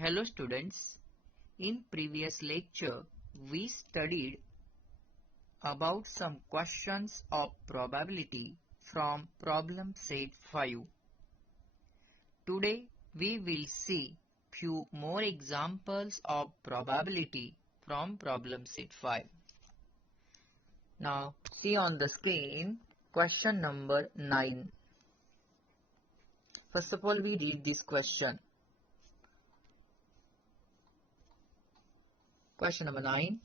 Hello students, in previous lecture we studied about some questions of probability from problem set 5. Today we will see few more examples of probability from problem set 5. Now see on the screen question number 9. First of all we read this question. Question number 9.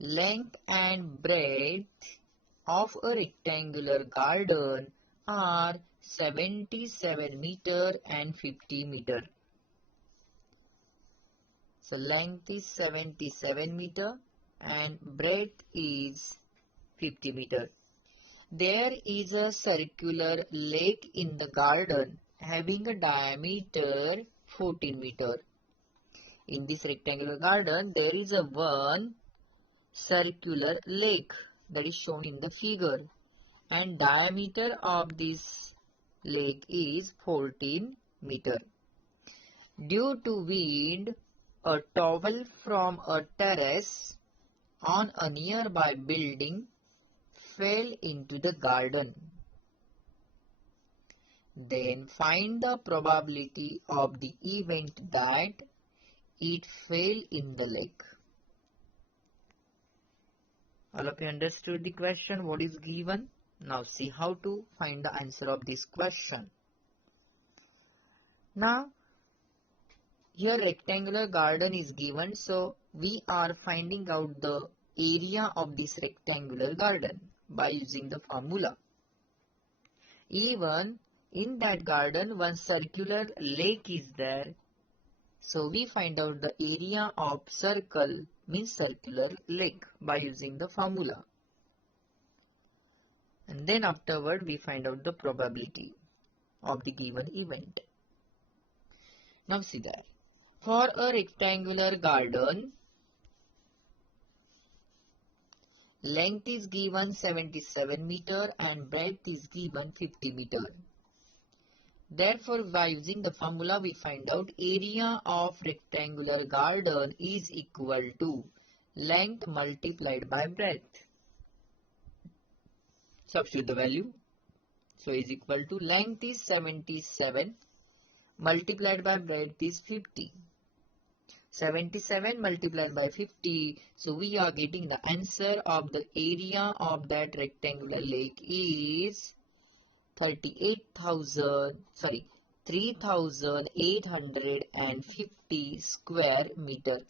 Length and breadth of a rectangular garden are 77 meter and 50 meter. So length is 77 meter and breadth is 50 meter. There is a circular lake in the garden having a diameter 14 meter. In this rectangular garden, there is a one circular lake that is shown in the figure, and diameter of this lake is 14 meter. Due to wind, a towel from a terrace on a nearby building fell into the garden. Then find the probability of the event that it fell in the lake. All of you understood the question, what is given? Now see how to find the answer of this question. Now here rectangular garden is given, so we are finding out the area of this rectangular garden by using the formula. Even in that garden one circular lake is there, so we find out the area of circle means circular lake by using the formula. And then afterward we find out the probability of the given event. Now see there. For a rectangular garden, length is given 77 meter and breadth is given 50 meter. Therefore, by using the formula, we find out area of rectangular garden is equal to length multiplied by breadth. Substitute the value. So, is equal to length is 77 multiplied by breadth is 50. 77 multiplied by 50. So, we are getting the answer of the area of that rectangular lake is 3,850 square meter.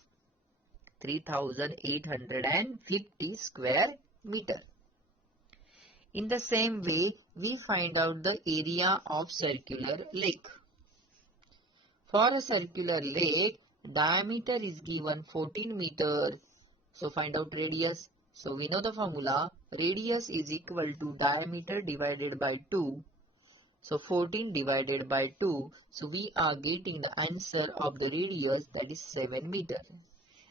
3,850 square meter. In the same way, we find out the area of circular lake. For a circular lake, diameter is given 14 meter. So find out radius. So we know the formula, radius is equal to diameter divided by 2. So 14 divided by 2. So we are getting the answer of the radius, that is 7 meter.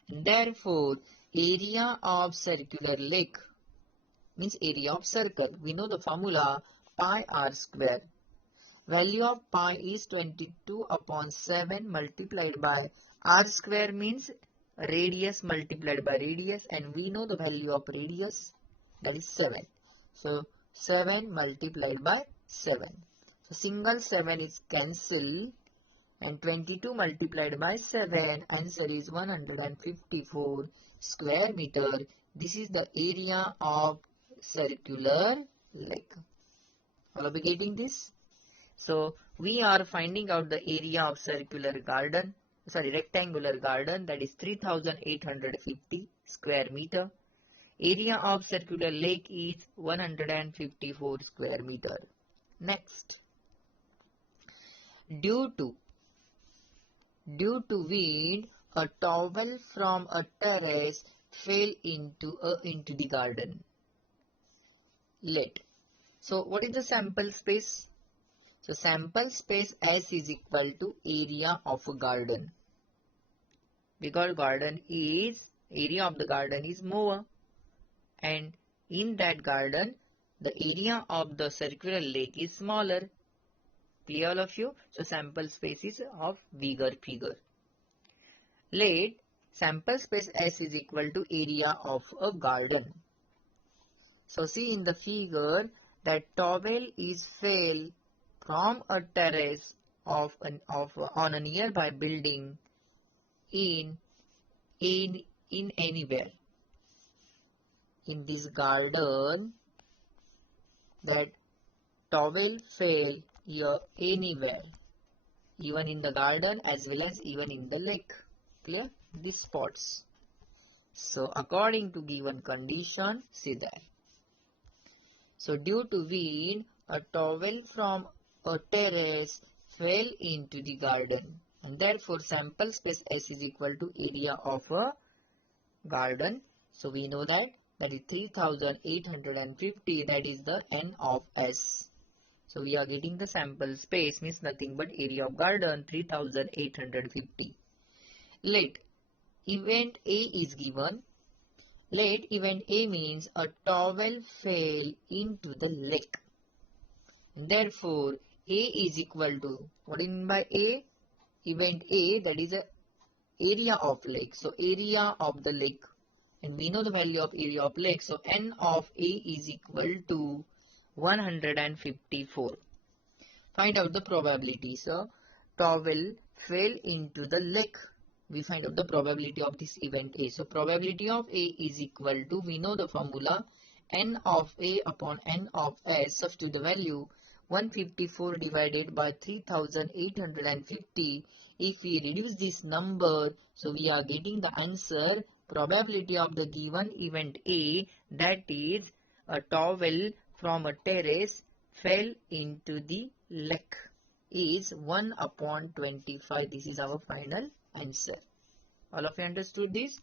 And therefore, area of circular lake means area of circle. We know the formula pi r square. Value of pi is 22 upon 7 multiplied by r square means radius multiplied by radius, and we know the value of radius, that is 7. So 7 multiplied by 7. So single 7 is cancelled and 22 multiplied by 7, answer is 154 square meter. This is the area of circular lake. Are we getting this? So we are finding out the area of rectangular garden, that is 3,850 square meter. Area of circular lake is 154 square meter. Next, due to wind, a towel from a terrace fell into the garden. Let. So what is the sample space? So sample space S is equal to area of a garden. Because area of the garden is more, and in that garden the area of the circular lake is smaller. Clear all of you? So sample space is of bigger figure. Let sample space S is equal to area of a garden. So see in the figure that towel is fell from a terrace on a nearby building in anywhere. In this garden, that towel fell here anywhere, even in the garden as well as even in the lake. Clear? These spots. So according to given condition, see that. So due to wind, a towel from a terrace fell into the garden, and therefore sample space S is equal to area of a garden. So we know that is 3850, that is the N of S. So we are getting the sample space means nothing but area of garden 3850. Let event A is given. Let event A means a towel fell into the lake. And therefore A is equal to, what do you mean by A? Event A, that is a area of lake. So area of the lake. And we know the value of area of lake. So N of A is equal to 154. Find out the probability. So towel fell into the lake. We find out the probability of this event A. So probability of A is equal to, we know the formula, N of A upon N of S. Substitute the value 154 divided by 3850. If we reduce this number, so we are getting the answer. Probability of the given event A, that is a towel from a terrace fell into the lake, is 1 upon 25. This is our final answer. All of you understood this?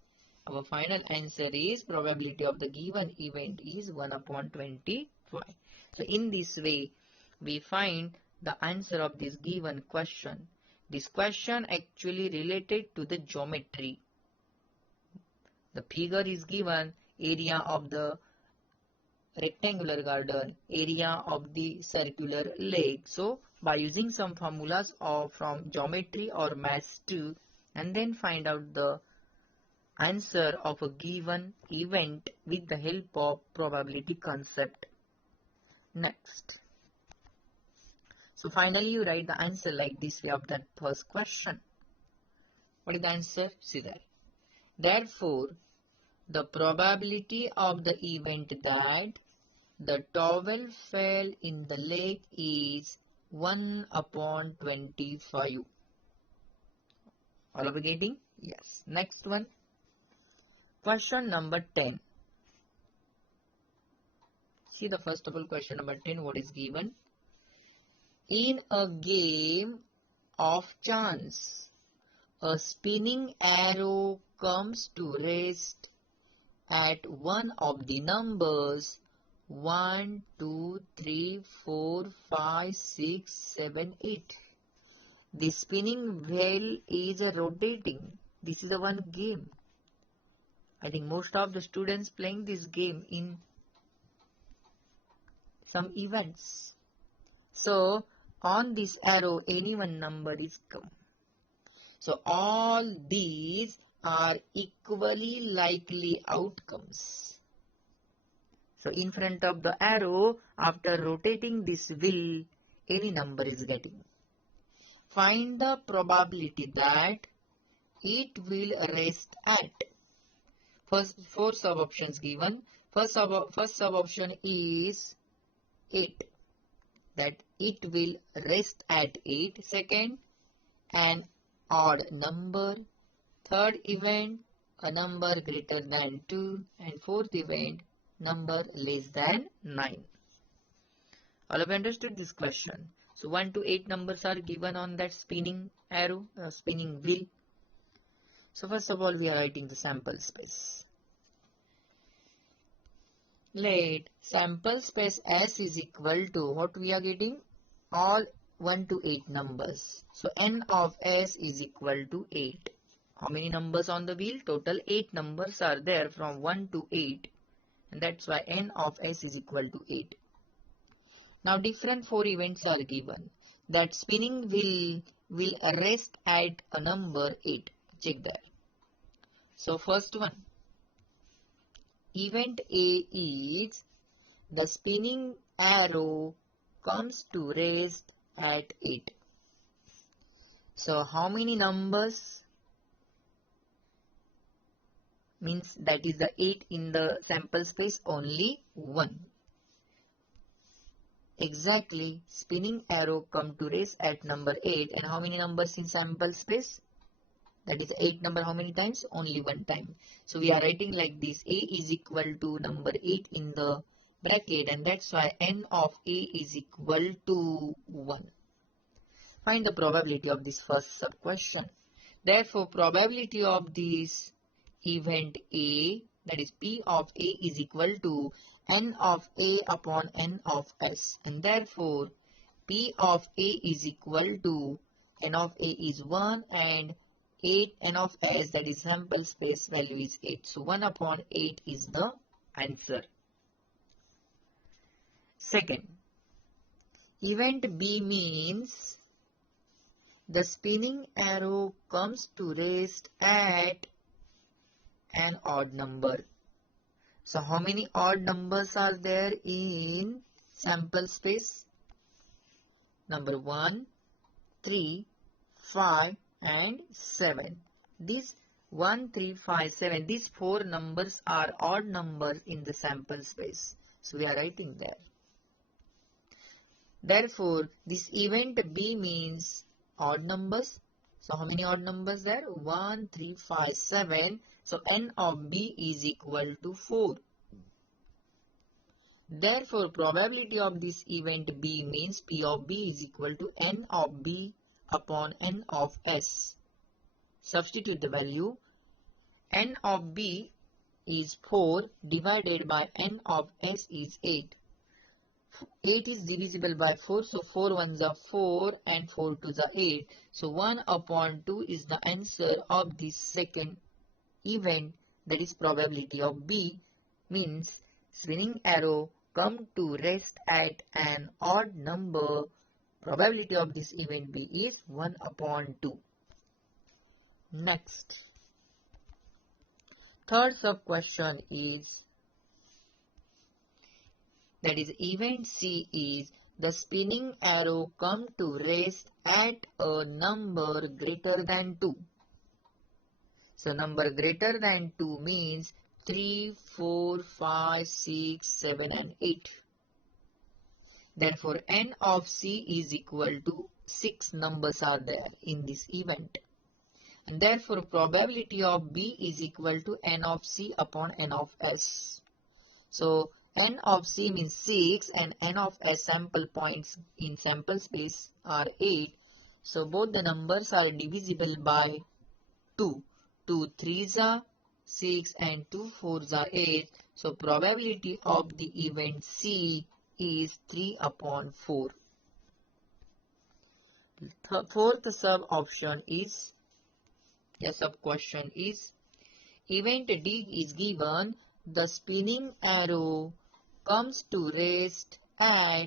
Our final answer is probability of the given event is 1 upon 25. So in this way, we find the answer of this given question. This question actually related to the geometry. The figure is given, area of the rectangular garden, area of the circular lake. So by using some formulas from geometry or maths too, and then find out the answer of a given event with the help of probability concept. Next. So finally you write the answer like this way of that first question. What is the answer? See there. Therefore, the probability of the event that the towel fell in the lake is 1 upon 25. All of you getting? Yes. Next one. Question number 10. See the first of all question number 10, what is given? In a game of chance, a spinning arrow comes to rest at one of the numbers 1, 2, 3, 4, 5, 6, 7, 8. The spinning wheel is rotating. This is the one game. I think most of the students playing this game in some events. So on this arrow, any one number is come. So all these are equally likely outcomes. So in front of the arrow, after rotating this wheel, any number is getting. Find the probability that it will rest at. First, 4 sub-options given. First sub-option is 8. That it will rest at 8. Second, an odd number. Third event, a number greater than 2. And fourth event, number less than 9. All of you understood this question? So 1 to 8 numbers are given on that spinning arrow, spinning wheel. So first of all, we are writing the sample space. Let sample space S is equal to, what we are getting? All 1 to 8 numbers. So N of S is equal to 8. How many numbers on the wheel? Total 8 numbers are there from 1 to 8. And that's why N of S is equal to 8. Now different 4 events are given. That spinning wheel will rest at a number 8. Check that. So first one, event A is the spinning arrow comes to rest at 8. So how many numbers? Means that is the 8 in the sample space, only 1. Exactly, spinning arrow come to rest at number 8, and how many numbers in sample space? That is 8 number, how many times? Only 1 time. So we are writing like this, A is equal to number 8 in the bracket, and that's why n of A is equal to 1. Find the probability of this first sub question. Therefore, probability of this event A, that is P of A, is equal to n of A upon n of S. And therefore, P of A is equal to n of A is 1 and 8 n of S, that is sample space value, is 8. So 1 upon 8 is the answer. Second, event B means the spinning arrow comes to rest at an odd number. So how many odd numbers are there in sample space? Number 1, 3, 5 and 7. These 1, 3, 5, 7, these 4 numbers are odd numbers in the sample space. So we are writing there. Therefore, this event B means odd numbers. So how many odd numbers there? 1, 3, 5, 7. So n of B is equal to 4. Therefore, probability of this event B means P of B is equal to n of B upon n of S. Substitute the value. N of B is 4 divided by n of S is 8. 8 is divisible by 4, so 4 ones are 4 and 4 twos are 8. So 1 upon 2 is the answer of this second event, that is probability of B, means spinning arrow come to rest at an odd number. Probability of this event B is 1 upon 2. Next, third sub question is, that is event C is the spinning arrow come to rest at a number greater than 2. So number greater than 2 means 3, 4, 5, 6, 7 and 8. Therefore, n of C is equal to 6 numbers are there in this event. And therefore, probability of B is equal to n of C upon n of S. So, n of C means 6 and n of S sample points in sample space are 8. So, both the numbers are divisible by 2. 2 3s are 6 and 2 4s are 8. So, probability of the event C is 3 upon 4. The fourth sub option is, sub question is, event D is given, the spinning arrow comes to rest at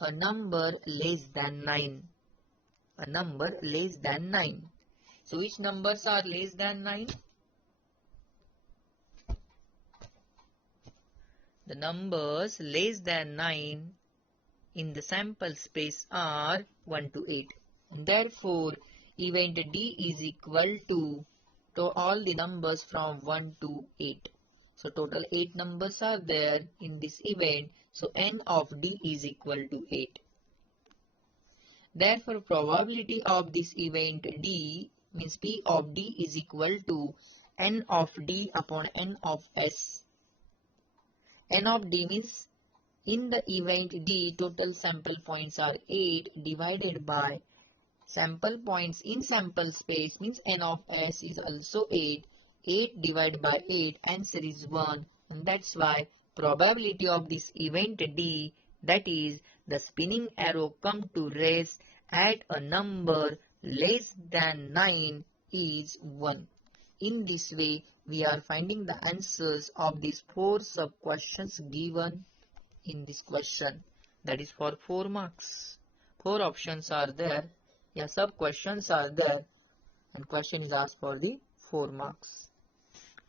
a number less than 9. A number less than 9. So which numbers are less than 9? The numbers less than 9 in the sample space are 1 to 8. And therefore, event D is equal to all the numbers from 1 to 8. So total 8 numbers are there in this event. So n of D is equal to 8. Therefore, probability of this event D means P of D is equal to n of D upon n of S. N of D means in the event D, total sample points are 8 divided by sample points in sample space means n of S is also 8. 8 divided by 8, answer is 1. And that's why probability of this event D, that is the spinning arrow come to rest at a number less than 9, is 1. In this way, we are finding the answers of these 4 sub questions given in this question. That is for 4 marks. 4 options are there. Sub questions are there. And question is asked for the 4 marks.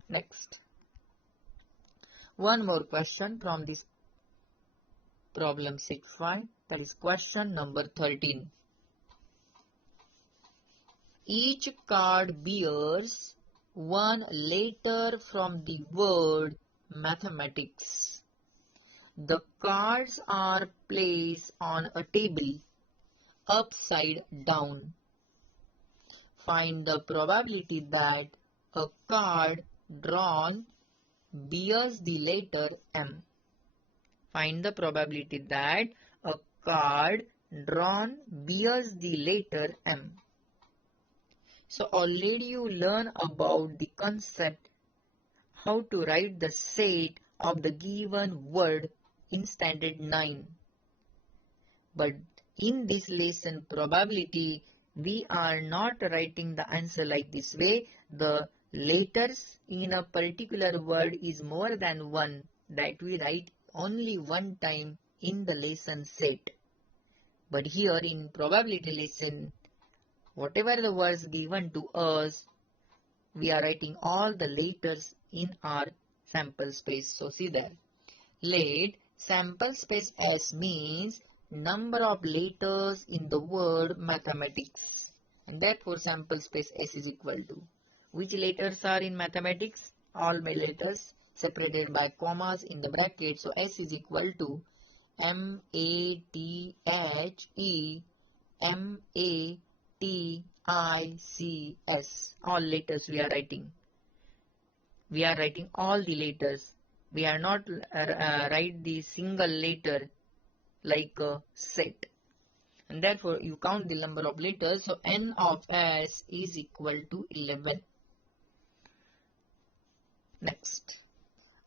Next, one more question from this problem set 5, that is question number 13. Each card bears one letter from the word mathematics. The cards are placed on a table upside down. Find the probability that a card drawn bears the letter M. Find the probability that a card drawn bears the letter M. So already you learn about the concept how to write the set of the given word in standard 9. But in this lesson probability, we are not writing the answer like this way. The letters in a particular word is more than one, that we write only one time in the lesson set. But here in probability lesson, whatever the words given to us, we are writing all the letters in our sample space. So see there. Let sample space S means number of letters in the word mathematics. And therefore sample space S is equal to. Which letters are in mathematics? All my letters separated by commas in the bracket. So S is equal to M-A-T-H-E-M-A-T-I-C-S. All letters we are writing. We are writing all the letters. We are not write the single letter like a set. And therefore you count the number of letters. So N of S is equal to 11. Next.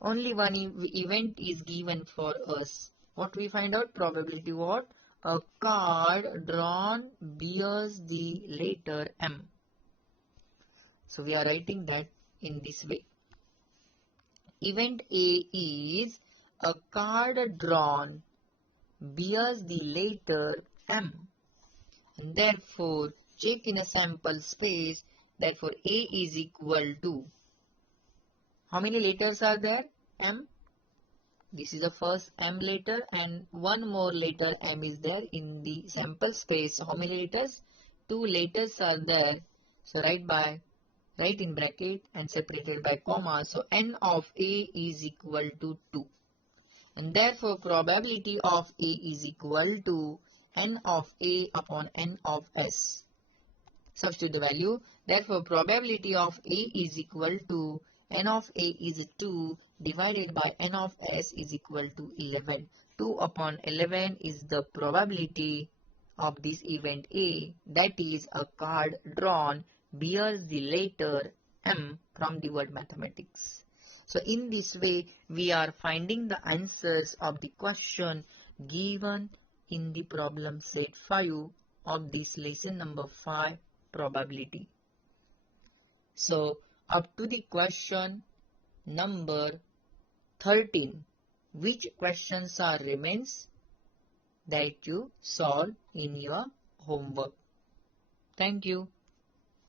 Only one event is given for us. What we find out? Probability what? A card drawn bears the letter M. So we are writing that in this way. Event A is a card drawn bears the letter M. And therefore check in a sample space. Therefore A is equal to, how many letters are there? M. This is the first M letter and one more letter M is there in the sample space. So how many letters? 2 letters are there. So write in bracket and separated by comma. So N of A is equal to 2. And therefore probability of A is equal to N of A upon N of S. Substitute the value. Therefore probability of A is equal to N of A is 2 divided by N of S is equal to 11. 2 upon 11 is the probability of this event A, that is a card drawn bears the letter M from the word mathematics. So in this way we are finding the answers of the question given in the problem set 5 of this lesson number 5, probability. So up to the question number 13, which questions are remains that you solve in your homework. Thank you.